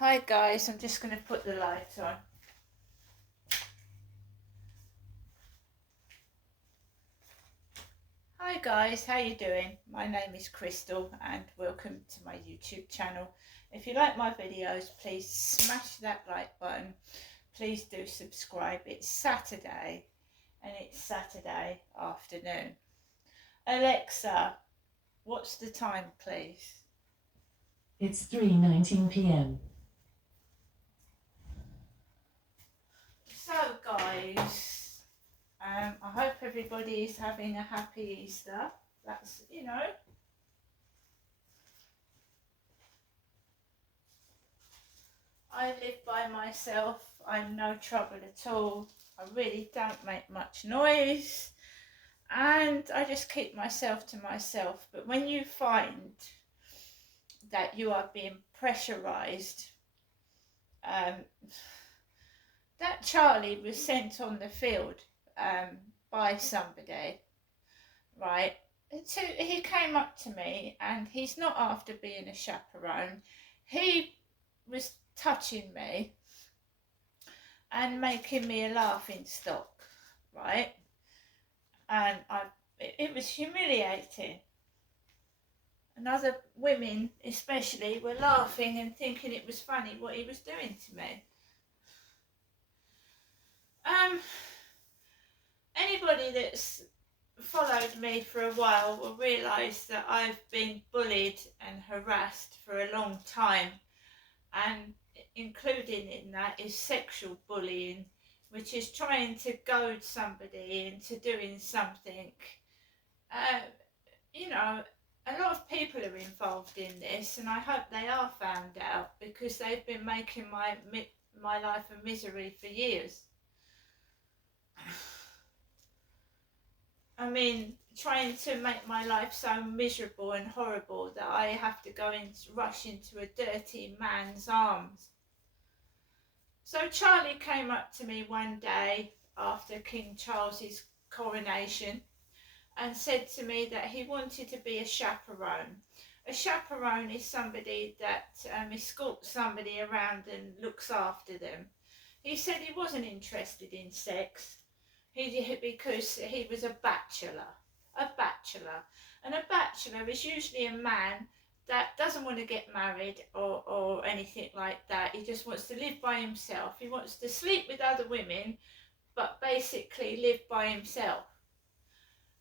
Hi guys, I'm just going to put the light on. Hi guys, how you doing? My name is Crystal and welcome to my YouTube channel. If you like my videos, please smash that like button. Please do subscribe. It's Saturday and it's Saturday afternoon. Alexa, what's the time please? It's 3:19 p.m. So guys, I hope everybody is having a happy Easter. That's, I live by myself. I'm no trouble at all. I really don't make much noise and I just keep myself to myself. But when you find that you are being pressurized, um, that Charlie was sent on the field by somebody, right? So he came up to me and he's not after being a chaperone. He was touching me and making me a laughing stock, right? And it was humiliating. And other women, especially, were laughing and thinking it was funny what he was doing to me. Anybody that's followed me for a while will realise that I've been bullied and harassed for a long time, and including in that is sexual bullying, which is trying to goad somebody into doing something. Uh, a lot of people are involved in this, and I hope they are found out because they've been making my life a misery for years. I mean, trying to make my life so miserable and horrible that I have to rush into a dirty man's arms. So Charlie came up to me one day after King Charles's coronation and said to me that he wanted to be a chaperone. A chaperone is somebody that escorts somebody around and looks after them. He said he wasn't interested in sex because he was a bachelor. And a bachelor is usually a man that doesn't want to get married or anything like that. He just wants to live by himself. He wants to sleep with other women, but basically live by himself.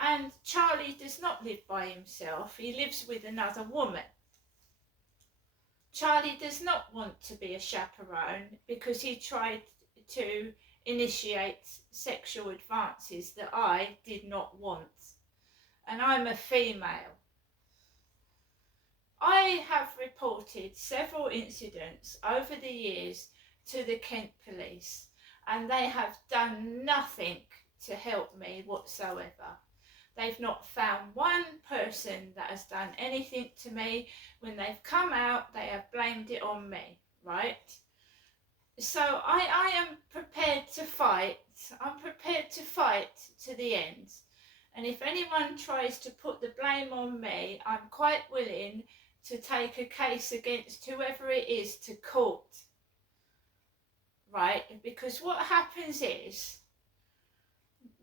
And Charlie does not live by himself. He lives with another woman. Charlie does not want to be a chaperone because he tried to initiate sexual advances that I did not want. And I'm a female. I have reported several incidents over the years to the Kent police, and they have done nothing to help me whatsoever. They've not found one person that has done anything to me. When they've come out, they have blamed it on me, right? So I am prepared to fight. I'm prepared to fight to the end. And if anyone tries to put the blame on me, I'm quite willing to take a case against whoever it is to court, right? Because what happens is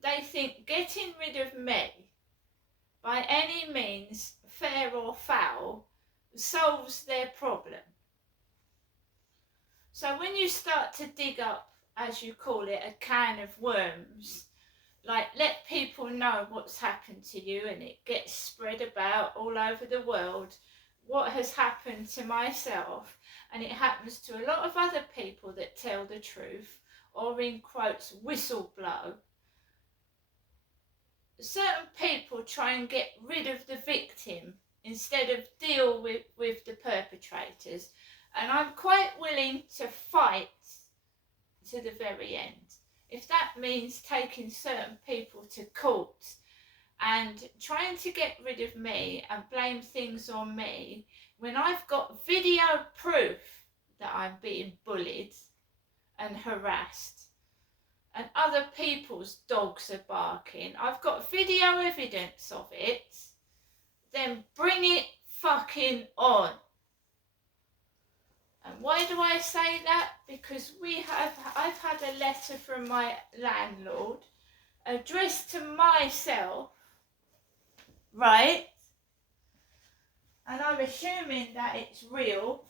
they think getting rid of me by any means, fair or foul, solves their problem. So when you start to dig up, as you call it, a can of worms, like let people know what's happened to you and it gets spread about all over the world, what has happened to myself, and it happens to a lot of other people that tell the truth, or in quotes, whistleblow. Certain people try and get rid of the victim instead of deal with the perpetrators, and I'm quite willing to fight to the very end. If that means taking certain people to court and trying to get rid of me and blame things on me when I've got video proof that I'm being bullied and harassed and other people's dogs are barking, I've got video evidence of it, then bring it fucking on. And why do I say that? Because I've had a letter from my landlord addressed to myself, right? And I'm assuming that it's real.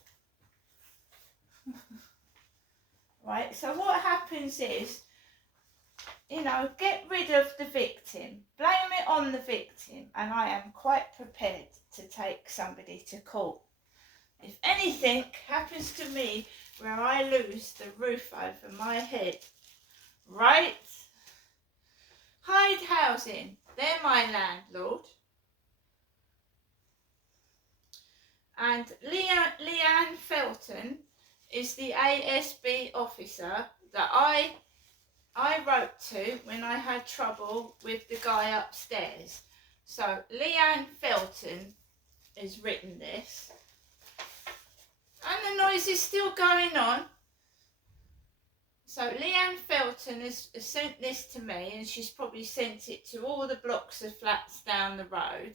Right, so what happens is, get rid of the victim, blame it on the victim, and I am quite prepared to take somebody to court. If anything happens to me where I lose the roof over my head, right? Hyde Housing, they're my landlord. And Leanne Felton is the ASB officer that I wrote to when I had trouble with the guy upstairs. So Leanne Felton has written this. And the noise is still going on. So Leanne Felton has sent this to me, and she's probably sent it to all the blocks of flats down the road.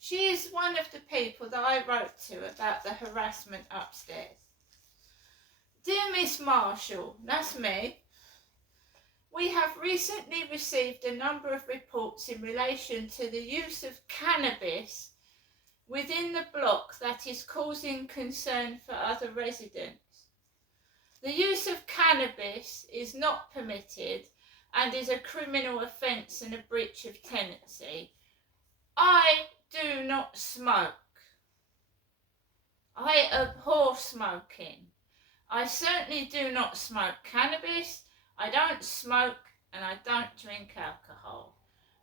She is one of the people that I wrote to about the harassment upstairs. Dear Miss Marshall, that's me. We have recently received a number of reports in relation to the use of cannabis within the block that is causing concern for other residents. The use of cannabis is not permitted and is a criminal offence and a breach of tenancy. I do not smoke. I abhor smoking. I certainly do not smoke cannabis, I don't smoke, and I don't drink alcohol.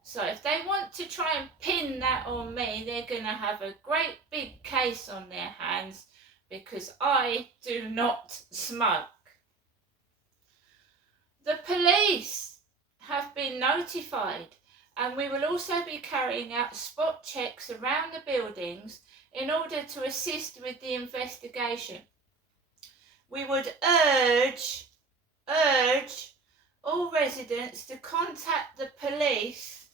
So if they want to try and pin that on me, they're going to have a great big case on their hands, because I do not smoke. The police have been notified, and we will also be carrying out spot checks around the buildings in order to assist with the investigation. We would urge all residents to contact the police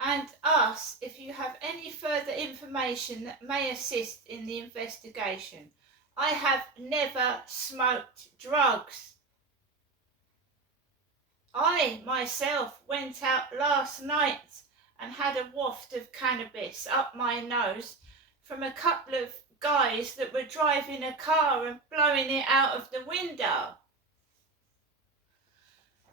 and us if you have any further information that may assist in the investigation. I have never smoked drugs. I myself went out last night and had a waft of cannabis up my nose from a couple of guys that were driving a car and blowing it out of the window.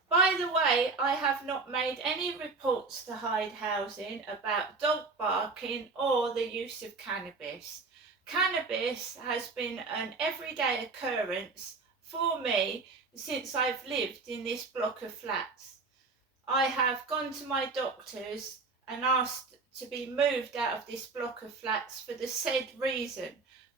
By the way, I have not made any reports to Hyde Housing about dog barking or the use of cannabis. Cannabis has been an everyday occurrence for me since I've lived in this block of flats. I have gone to my doctors and asked to be moved out of this block of flats for the said reason,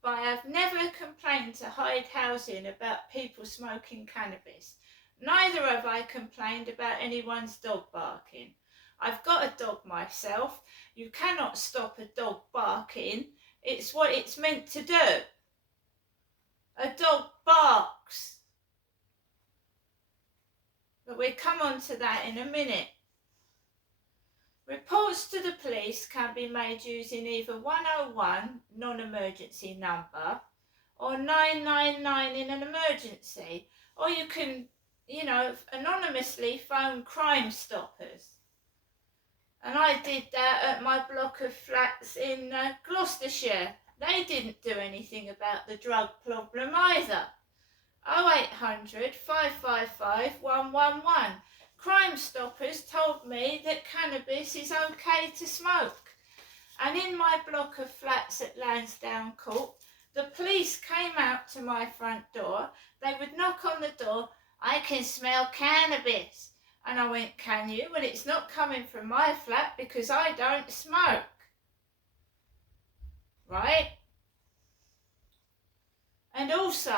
but I have never complained to Hyde Housing about people smoking cannabis. Neither have I complained about anyone's dog barking. I've got a dog myself. You cannot stop a dog barking. It's what it's meant to do. A dog barks. But we'll come on to that in a minute. Reports to the police can be made using either 101 non-emergency number or 999 in an emergency, or you can anonymously phone Crime Stoppers. And I did that at my block of flats in Gloucestershire. They didn't do anything about the drug problem either. 0800 555 111. Crime Stoppers told me that cannabis is okay to smoke. And in my block of flats at Lansdowne Court, the police came out to my front door. They would knock on the door. I can smell cannabis. And I went, can you? Well, it's not coming from my flat because I don't smoke. Right? And also,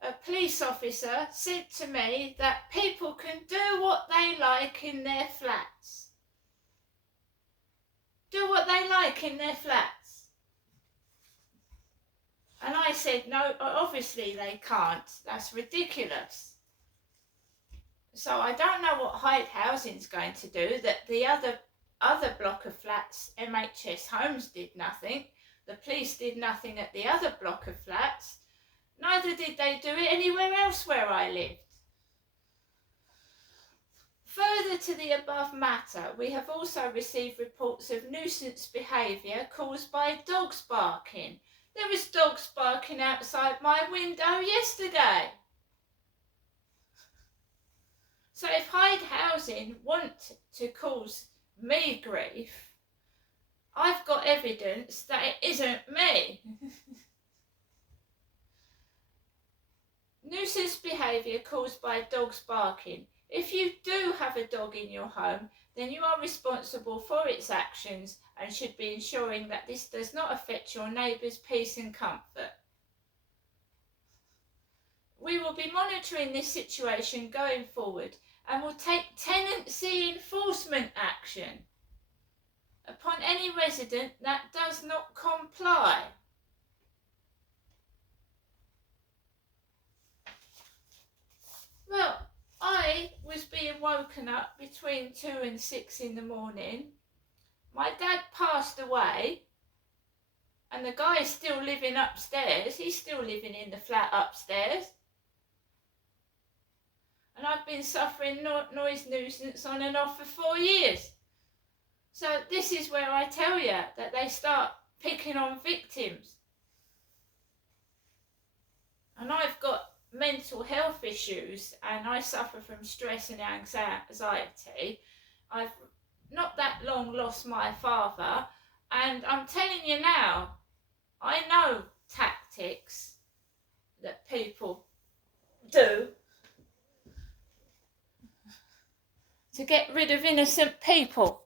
a police officer said to me that people can do what they like in their flats. Do what they like in their flats. And I said, no, obviously they can't. That's ridiculous. So I don't know what Hyde Housing's going to do, that the other block of flats, MHS Homes, did nothing. The police did nothing at the other block of flats. Neither did they do it anywhere else where I lived. Further to the above matter, we have also received reports of nuisance behaviour caused by dogs barking. There was dogs barking outside my window yesterday. So if Hyde Housing want to cause me grief, I've got evidence that it isn't me. Nuisance behaviour caused by dogs barking. If you do have a dog in your home, then you are responsible for its actions and should be ensuring that this does not affect your neighbour's peace and comfort. We will be monitoring this situation going forward and will take tenancy enforcement action upon any resident that does not comply. Well, I was being woken up between 2 and 6 in the morning. My dad passed away and the guy is still living upstairs. He's still living in the flat upstairs. And I've been suffering noise nuisance on and off for 4 years. So this is where I tell you that they start picking on victims. And I've got mental health issues and I suffer from stress and anxiety. I've not that long lost my father, and I'm telling you now, I know tactics that people do to get rid of innocent people.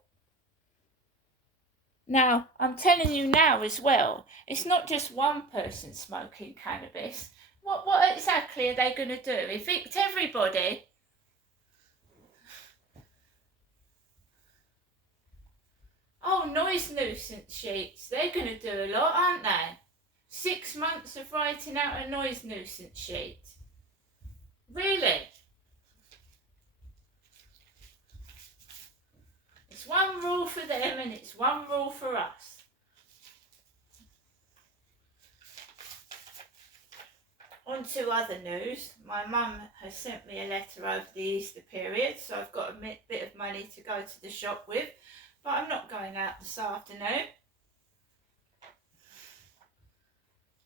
Now, I'm telling you now as well, it's not just one person smoking cannabis. What exactly are they going to do? Evict everybody? Oh, noise nuisance sheets. They're going to do a lot, aren't they? 6 months of writing out a noise nuisance sheet. Really? It's one rule for them and it's one rule for us. On to other news. My mum has sent me a letter over the Easter period, so I've got a bit of money to go to the shop with, but I'm not going out this afternoon.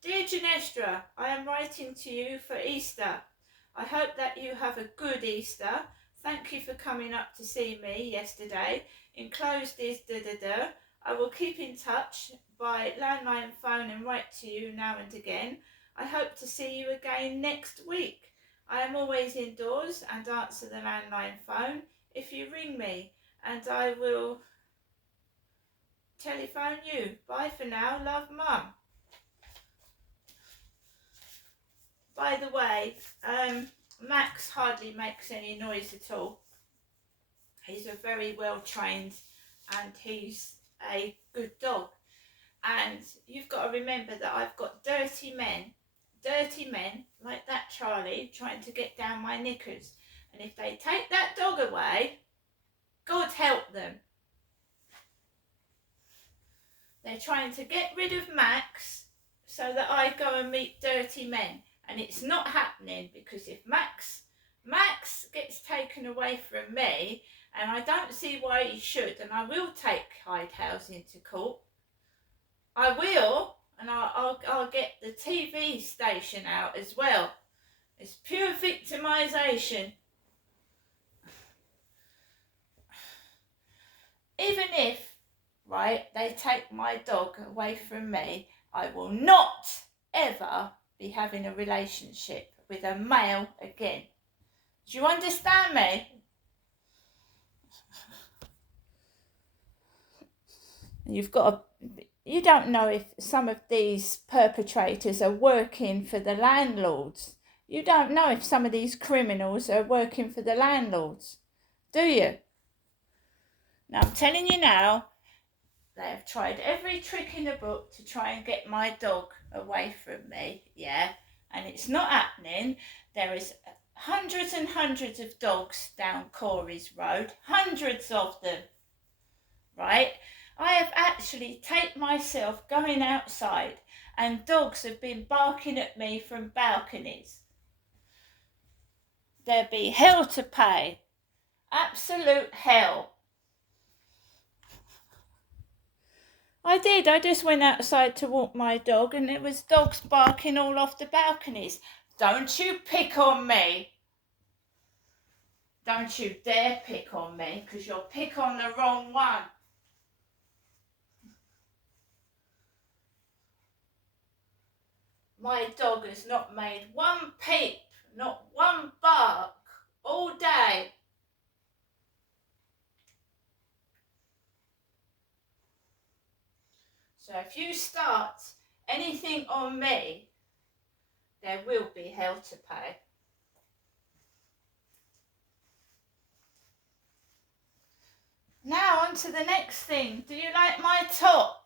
Dear Ginestra, I am writing to you for Easter. I hope that you have a good Easter. Thank you for coming up to see me yesterday. Enclosed is da-da-da. I will keep in touch by landline phone and write to you now and again. I hope to see you again next week. I am always indoors and answer the landline phone if you ring me, and I will telephone you. Bye for now. Love, Mum. By the way, Max hardly makes any noise at all. He's a very well trained and he's a good dog. And you've got to remember that I've got dirty men like that Charlie trying to get down my knickers. And if they take that dog away, God help them. They're trying to get rid of Max so that I go and meet dirty men. And it's not happening, because if Max gets taken away from me, and I don't see why he should, and I will take Hyde Housing to court. I will, and I'll get the TV station out as well. It's pure victimisation. Even if, right, they take my dog away from me, I will not ever be having a relationship with a male again. Do you understand me? You don't know if some of these perpetrators are working for the landlords. You don't know if some of these criminals are working for the landlords, do you? Now, I'm telling you now, they have tried every trick in the book to try and get my dog away from me, yeah, and it's not happening. There is hundreds and hundreds of dogs down Corey's Road, hundreds of them, right? I have actually taken myself going outside and dogs have been barking at me from balconies. There'll be hell to pay. Absolute hell. I did. I just went outside to walk my dog and it was dogs barking all off the balconies. Don't you pick on me. Don't you dare pick on me, because you'll pick on the wrong one. My dog has not made one peep, not one bark all day. So if you start anything on me, there will be hell to pay. Now on to the next thing. Do you like my top?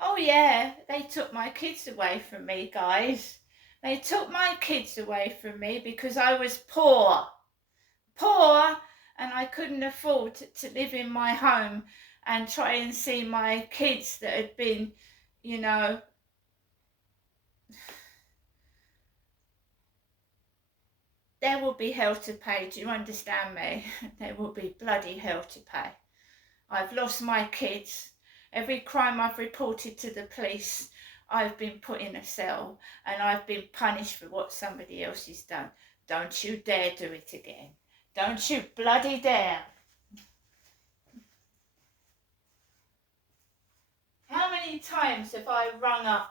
Oh yeah, they took my kids away from me, guys. They took my kids away from me because I was poor. Poor, and I couldn't afford to live in my home and try and see my kids that had been, you know, there will be hell to pay. Do you understand me? There will be bloody hell to pay. I've lost my kids. Every crime I've reported to the police, I've been put in a cell and I've been punished for what somebody else has done. Don't you dare do it again. Don't you bloody dare. How many times have I rung up?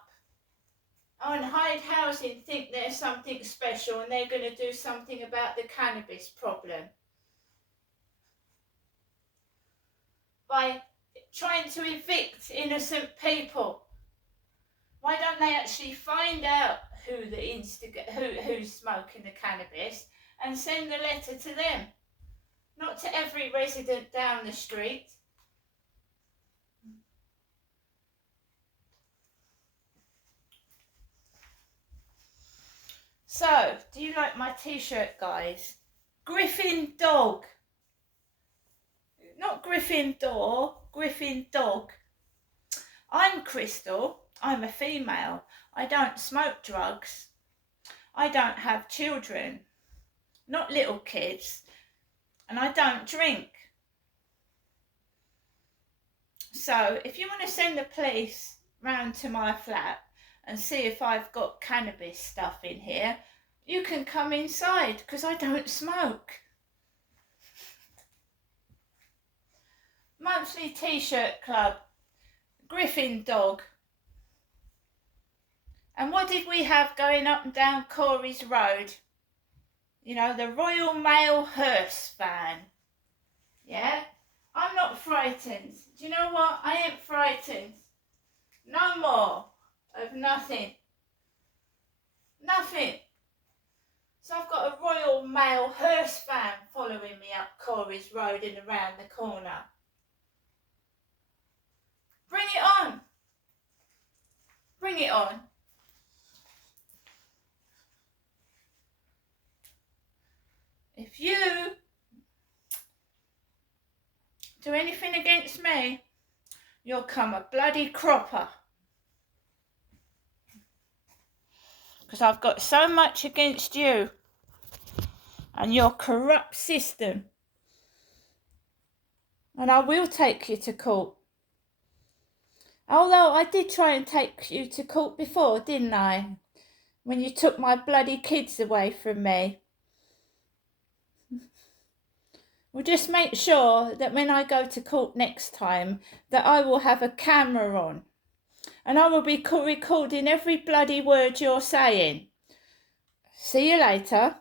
Oh, and Hyde Housing think they're something special and they're going to do something about the cannabis problem by trying to evict innocent people. Why don't they actually find out who's smoking the cannabis and send the letter to them, not to every resident down the street? So, do you like my t-shirt, guys? Griffin dog. Not Griffin door, Griffin dog. I'm Crystal. I'm a female. I don't smoke drugs. I don't have children. Not little kids. And I don't drink. So, if you want to send the police round to my flat and see if I've got cannabis stuff in here, you can come inside because I don't smoke. Monthly T-shirt club, Griffin dog. And what did we have going up and down Corey's Road? You know, the Royal Mail hearse van. Yeah? I'm not frightened. Do you know what? I ain't frightened. No more of nothing. Nothing. So I've got a Royal Mail hearse van following me up Corey's Road and around the corner. Bring it on. Bring it on. If you do anything against me, you'll come a bloody cropper. Because I've got so much against you and your corrupt system. And I will take you to court. Although I did try and take you to court before, didn't I? When you took my bloody kids away from me. Well, just make sure that when I go to court next time, that I will have a camera on. And I will be recording every bloody word you're saying. See you later.